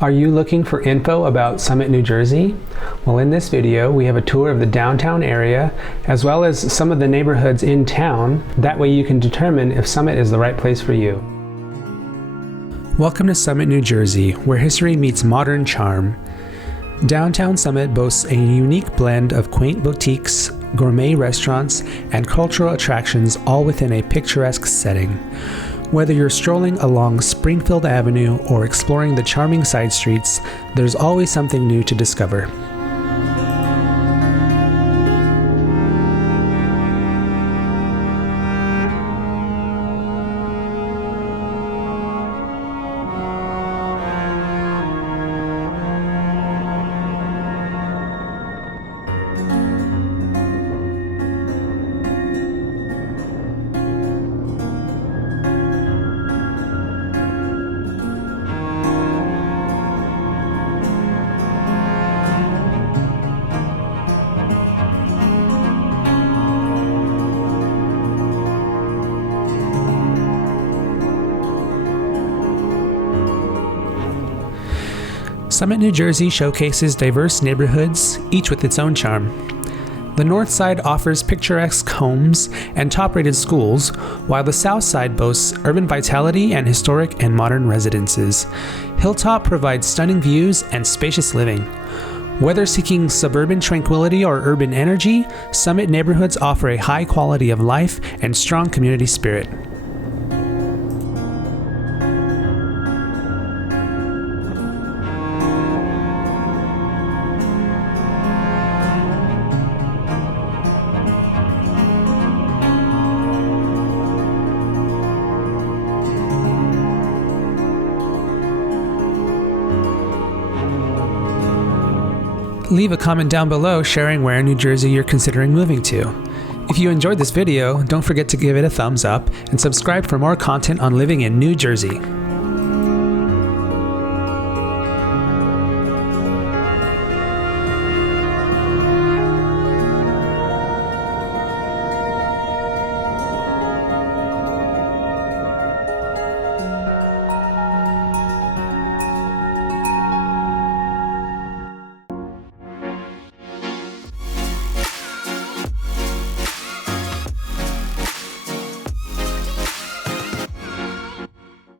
Are you looking for info about Summit, New Jersey? Well, in this video, we have a tour of the downtown area, as well as some of the neighborhoods in town. That way you can determine if Summit is the right place for you. Welcome to Summit, New Jersey, where history meets modern charm. Downtown Summit boasts a unique blend of quaint boutiques, gourmet restaurants, and cultural attractions, all within a picturesque setting. Whether you're strolling along Springfield Avenue or exploring the charming side streets, there's always something new to discover. Summit, New Jersey showcases diverse neighborhoods, each with its own charm. The north side offers picturesque homes and top-rated schools, while the south side boasts urban vitality and historic and modern residences. Hilltop provides stunning views and spacious living. Whether seeking suburban tranquility or urban energy, Summit neighborhoods offer a high quality of life and strong community spirit. Leave a comment down below sharing where in New Jersey you're considering moving to. If you enjoyed this video, don't forget to give it a thumbs up and subscribe for more content on living in New Jersey.